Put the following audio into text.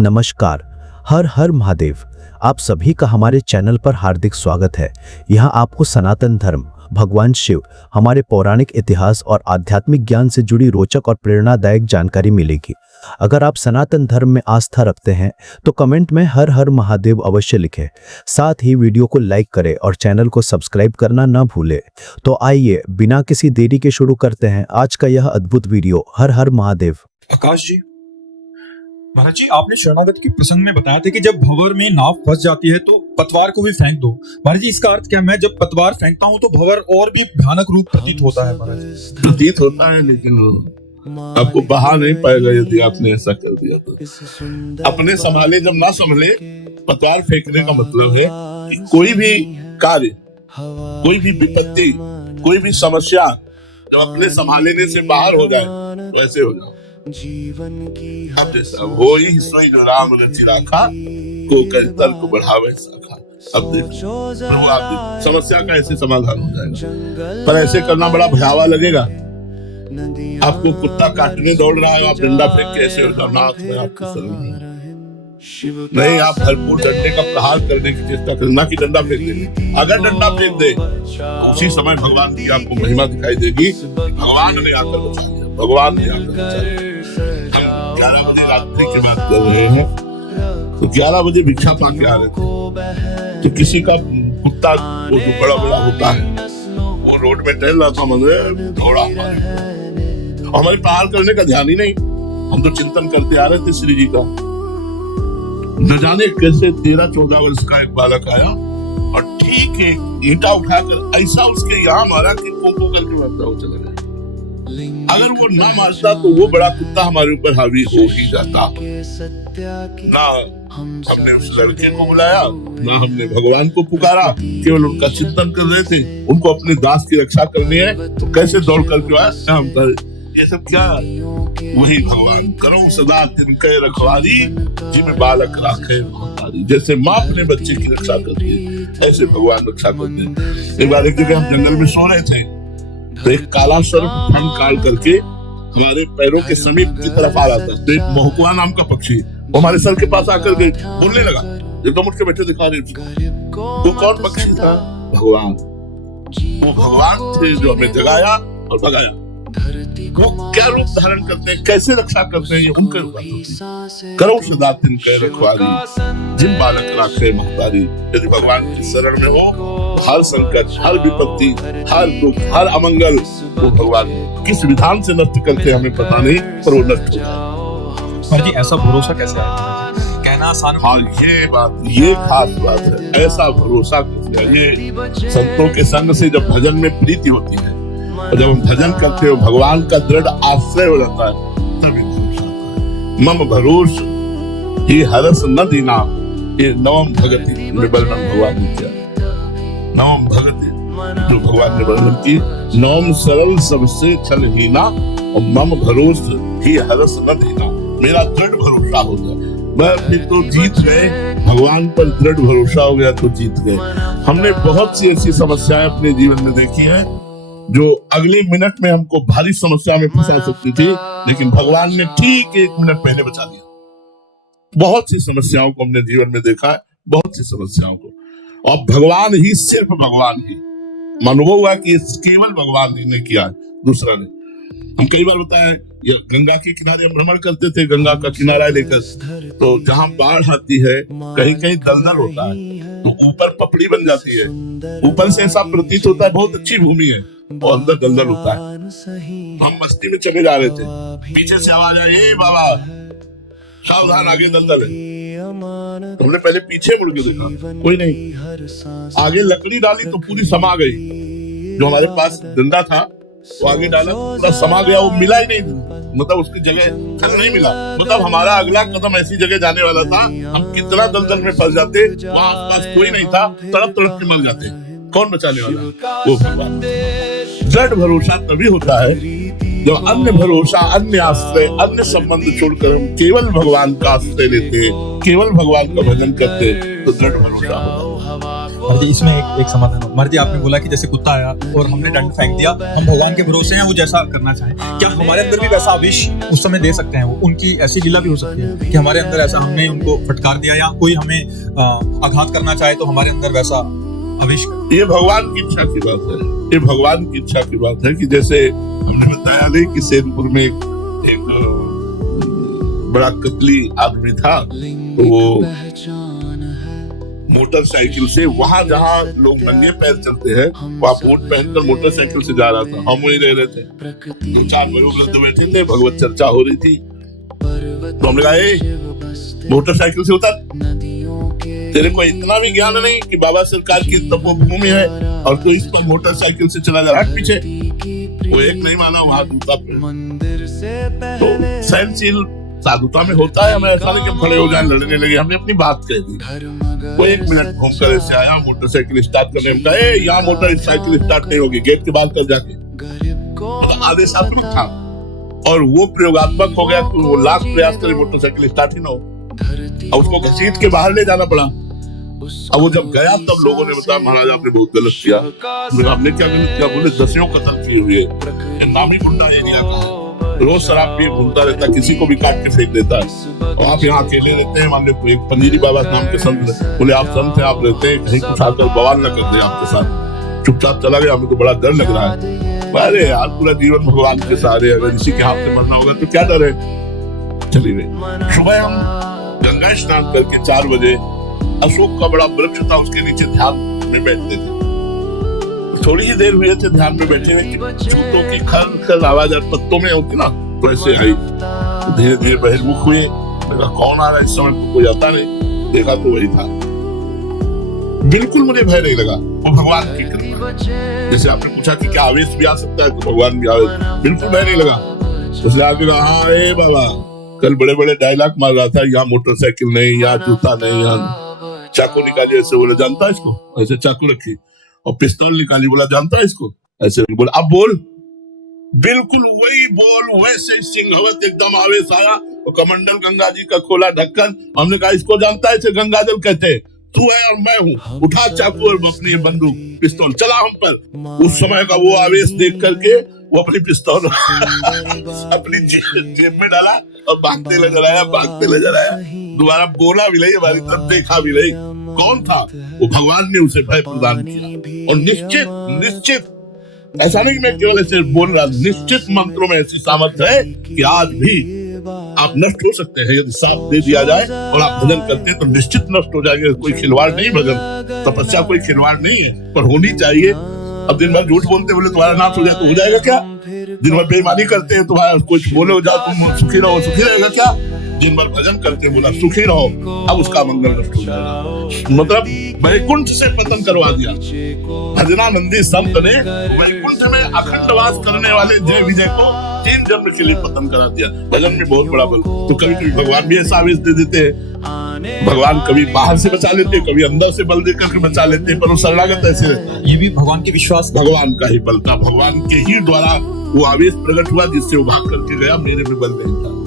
नमस्कार। हर हर महादेव। आप सभी का हमारे चैनल पर हार्दिक स्वागत है। यहाँ आपको सनातन धर्म, भगवान शिव, हमारे पौराणिक इतिहास और आध्यात्मिक ज्ञान से जुड़ी रोचक और प्रेरणादायक जानकारी मिलेगी। अगर आप सनातन धर्म में आस्था रखते हैं तो कमेंट में हर हर महादेव अवश्य लिखें। साथ ही वीडियो को लाइक करें और चैनल को सब्सक्राइब करना ना भूलें। तो आइए बिना किसी देरी के शुरू करते हैं आज का यह अद्भुत वीडियो। हर हर महादेव। आकाश जी, महाराज जी, आपने शरणागत के प्रसंग में बताया था कि जब भंवर में नाव फंस जाती है तो पतवार को भी फेंक दो। महाराज जी, इसका अर्थ क्या? मैं जब पतवार फेंकता हूँ तो भंवर और भी भयानक रूप प्रतीत होता है। महाराज जी, प्रतीत होता है, लेकिन आपको बहा नहीं पाएगा यदि आपने ऐसा कर दिया तो। अपने संभाले जब ना संभले, पतवार फेंकने का मतलब है कि कोई भी कार्य, कोई भी विपत्ति, कोई भी समस्या जब अपने संभालने से बाहर हो जाए वैसे हो जाए। अब जैसा वो ही सोई जो राम रचि राखा, को कर तर्क बढ़ावे शाखा। अब देखो, आप समस्या का ऐसे समाधान हो जाएगा, पर ऐसे करना बड़ा भयावह लगेगा। आपको कुत्ता काटने दौड़ रहा है, आप डंडा फेंक के ऐसे नाथ में आपके शरण में नहीं, आप भरपूर डंडे का प्रहार करने की चेष्टा करना कि डंडा फेंक दे। अगर डंडा फेंक दे तो उसी समय भगवान की आपको महिमा दिखाई देगी। भगवान ने आकर बचा लिया, भगवान ने आकर बचा लिया। हम 11 बजे रात्रि की बात कर रहे हैं, तो 11 बजे भिक्षा पाके आ रहे थे तो किसी का कुत्ता, वो जो बड़ा बड़ा होता है, वो रोड में टहल रहा था, मतलब दौड़ा हमारे प्रहार करने का ध्यान ही नहीं। हम तो चिंतन करते आ रहे थे श्री जी का। न जाने कैसे 13-14 वर्ष का एक बालक आया और ठीक है ईंटा उठाकर ऐसा उसके यहाँ मारा कि को करके मरता वो चला गया। अगर वो ना मारता तो वो बड़ा कुत्ता हमारे ऊपर हावी हो ही जाता। ना हमने उस लड़के को बुलाया, ना हमने भगवान को पुकारा, केवल उनका चिंतन कर रहे थे। उनको अपने दास की रक्षा करनी है तो कैसे दौड़ करके आया हम कर ये सब क्या? वही भगवान करो सदा तिनके रखवारी, जिनमें बालक राखे महतारी। जैसे माँ अपने बच्चे की रक्षा करती है, ऐसे भगवान रक्षा करते हैं। एक बार एक जगह हम जंगल में सो रहे थे तो एक काला सर्प फन काल करके हमारे पैरों के समीप की तरफ आ रहा था। तो एक महुआ नाम का पक्षी वो हमारे सर के पास आकर के बोलने लगा। एकदम उठ के बैठे दिखा रहे थे। वो कौन पक्षी था? भगवान। वो भगवान थे जो हमें जगाया और भगाया। वो क्या रूप धारण करते हैं, कैसे रक्षा करते हैं, ये उनके ऊपर होती है। करो सदा तिनके रखवारी, जिन बालक राखे महतारी। यदि भगवान की शरण में हो, हर संकट, हर विपत्ति, हर दुख, हर अमंगल वो भगवान किस विधान से नष्ट करते हमें पता नहीं, पर वो नष्ट होता है। जी, ऐसा भरोसा कैसे आया? कहना आसान। हाँ, ये बात, ये खास बात है। ऐसा भरोसा कैसे? ये संतों के संग से जब भजन में प्रीति होती है और जब हम भजन करते हो, भगवान का दृढ़ आश्रय हो जाता है, तभी भरोसा आता है। मम भरोस ही हरस न दीना, ये नवम भगति में वर्णन भगवान ने किया। नवम भगति जो भगवान ने वर्णन की, नवम सरल सबसे छलहीना और मम भरोस ही हरस न दीना। मेरा दृढ़ भरोसा हो गया, मैं फिर तो जीत गए। भगवान पर दृढ़ भरोसा हो गया तो जीत गए। हमने बहुत सी ऐसी समस्याएं अपने जीवन में देखी है जो अगले मिनट में हमको भारी समस्या में फंसा सकती थी, लेकिन भगवान ने ठीक 1 मिनट पहले बचा दिया। बहुत सी समस्याओं को हमने जीवन में देखा है, बहुत सी समस्याओं को। और भगवान ही, सिर्फ भगवान ही, अनुभव हुआ कि केवल भगवान ही ने किया, दूसरा ने। हम कई बार होता है, गंगा के किनारे हम भ्रमण करते थे, गंगा का किनारा लेकर, तो जहाँ बाढ़ आती है कहीं कहीं दलदल होता है, तो ऊपर पपड़ी बन जाती है। ऊपर से ऐसा प्रतीत होता है बहुत अच्छी भूमि है और अंदर दलदल होता है। तो हम मस्ती में चले जा रहे थे, पीछे से आवाज आई, ए बाबा सावधान, आगे दलदल है। तो हमने पहले पीछे मुड़ के देखा, कोई नहीं। आगे लकड़ी डाली तो पूरी समा गई। जो हमारे पास डंडा था वो आगे डाला, पूरा समा गया, वो मिला ही नहीं, मतलब उसकी जगह फिर नहीं मिला। मतलब हमारा अगला कदम ऐसी जगह जाने वाला था, हम कितना दलदल में फंस जाते, वहाँ आसपास कोई नहीं था, तड़प तड़प के मर जाते। कौन बचाने वाला? वो भगवान। दृढ़ भरोसा तभी होता है जब अन्य भरोसा, अन्य आश्रय, अन्य संबंध छोड़कर हम केवल भगवान का आश्रय लेते, केवल भगवान का भजन करते, तो दृढ़ भरोसा होता। महाराज जी इसमें एक समाधान हो। महाराज जी आपने बोला कि जैसे कुत्ता आया और हमने दंड फेंक दिया, हम भगवान के भरोसे हैं वो जैसा करना चाहे, क्या हमारे अंदर भी वैसा आवेश उस समय दे सकते हैं? वो उनकी ऐसी लीला भी हो सकती है कि हमारे अंदर ऐसा, हमने उनको फटकार दिया या कोई हमें आघात करना चाहे तो हमारे अंदर वैसा आवेश। ये भगवान की इच्छा की बात है, ये भगवान की इच्छा की बात है कि जैसे हमने बताया नहीं कि सैदपुर में एक बड़ा कतली आदमी था, तो वो मोटरसाइकिल से वहां जहाँ लोग नंगे पैर चलते हैं वहाँ कोट पहनकर मोटरसाइकिल से जा रहा था। हम वही रह रहे थे, 2-4 वयोवृद्ध बैठे थे, भगवत चर्चा हो रही थी, तो हमने कहा ए मोटरसाइकिल से उतर, तेरे को इतना भी ज्ञान नहीं कि बाबा सरकार की तपोभूमि है और तू इस पर मोटरसाइकिल से चला जा रहा है पीछे। वो एक नहीं माना, वहां जूता पे तो सहनशील साधुता में होता है, हमें ऐसा नहीं कि खड़े हो जाए लड़ने लगे। हमने अपनी बात कह दी, वो 1 मिनट घूमकर ऐसे आया, मोटरसाइकिल स्टार्ट करने में कहा यहाँ मोटरसाइकिल स्टार्ट नहीं होगी, गेट के बाहर कर जाके। मतलब आदेशात्मक था और वो प्रयोगात्मक हो गया, तो वो लाख प्रयास करे मोटरसाइकिल स्टार्ट ही ना हो और उसको घसीट के बाहर ले जाना पड़ा। अब वो जब गया तब लोगों ने बताया महाराज आपने बहुत गलत किया। हमने क्या गलत किया? बोले 10 कत्ल किए हुए, नामी गुंडा एरिया का है, रोज शराब पी घूमता रहता है, किसी को भी काट के फेंक देता है और आप यहाँ अकेले रहते हैं। मान लो एक पंजीरी बाबा नाम के संत, बोले आप संत हैं, आप रहते हैं, कहीं कुछ आकर बवाल न कर दे आपके साथ, चुपचाप चला गया, हमें तो बड़ा डर लग रहा है। अरे यार पूरा जीवन भगवान के सहारे, अगर इसी के हाथ से मरना होगा तो क्या डर है। चलिए गए सुबह हम गंगा स्नान करके 4 बजे अशोक का बड़ा वृक्ष था, उसके नीचे ध्यान में बैठते थे। थोड़ी ही देर हुए थे ध्यान में बैठे हुए कि जूतों की खल खल आवाज पत्तों में होती ना, तो ऐसे आई। धीरे धीरे बहिर्मुख हुए, मेरा कौन आ रहा है, इस समय कोई आता नहीं, देखा तो वही था। बिल्कुल मुझे भय नहीं लगा, वो भगवान की कृपा। जैसे आपने पूछा कि क्या आवेश भी आ सकता है, तो भगवान भी आवेश, बिल्कुल भय नहीं लगा। इसलिए आगे कहा हाँ ए बाबा, कल बड़े बड़े डायलॉग मार रहा था, यहाँ मोटरसाइकिल नहीं, यहाँ जूता नहीं, यहाँ चाकू निकाली, ऐसे बोला जानता है इसको, ऐसे चाकू रखी और पिस्तौल निकाली, बोला जानता है इसको, ऐसे बोला अब बोल। बिल्कुल वही बोल, वैसे सिंहवत एकदम आवेश आया और कमंडल गंगा जी का खोला ढक्कन। हमने कहा इसको जानता है, इसे गंगाजल कहते हैं, तू है और मैं हूँ, उठा चाकू और अपनी बंदूक पिस्तौल, चला हम पर। उस समय का वो आवेश देख करके वो अपनी पिस्तौल अपनी जेब में डाला और भागते नजर आया, भागते नजर आया। दोबारा बोला भी नहीं, हमारी तरफ देखा भी नहीं। कौन था वो? भगवान ने उसे भय प्रदान किया। और निश्चित निश्चित ऐसा नहीं कि मैं केवल ऐसे बोल रहा, निश्चित मंत्रों में ऐसी सामर्थ्य है कि आज भी आप नष्ट हो सकते हैं। यदि साथ दे दिया जाए और आप भजन करते हैं तो निश्चित नष्ट हो जाएंगे। कोई खिलवाड़ नहीं, भजन तपस्या कोई खिलवाड़ नहीं है, पर होनी चाहिए। अब दिन भर झूठ बोलते बोले तुम्हारा नाश हो जाए तो हो जाएगा क्या? दिन भर बेईमानी करते हैं, तुम्हारा कुछ बोले हो जाओ तुम सुखी रहो, सुखी रहेगा क्या? दिन भर भजन करते बोला सुखी रहो, अब उसका मंगल नष्ट हो जाएगा। मतलब वैकुंठ से पतन करवा दिया। भजनानंदी संत ने वैकुंठ में अखंड वास करने वाले जय विजय को 3 जन्म के लिए पतन करा दिया। भजन में बहुत बड़ा बल। तो कभी कभी भगवान भी ऐसा आवेश दे देते हैं, भगवान कभी बाहर से बचा लेते हैं, कभी अंदर से बल देकर के बचा लेते हैं, पर वो शरणागत ऐसे रहता है। ये भी भगवान के विश्वास, भगवान का ही बल था, भगवान के ही द्वारा वो आवेश प्रकट हुआ जिससे वो भाग करके गया, मेरे में बल नहीं था।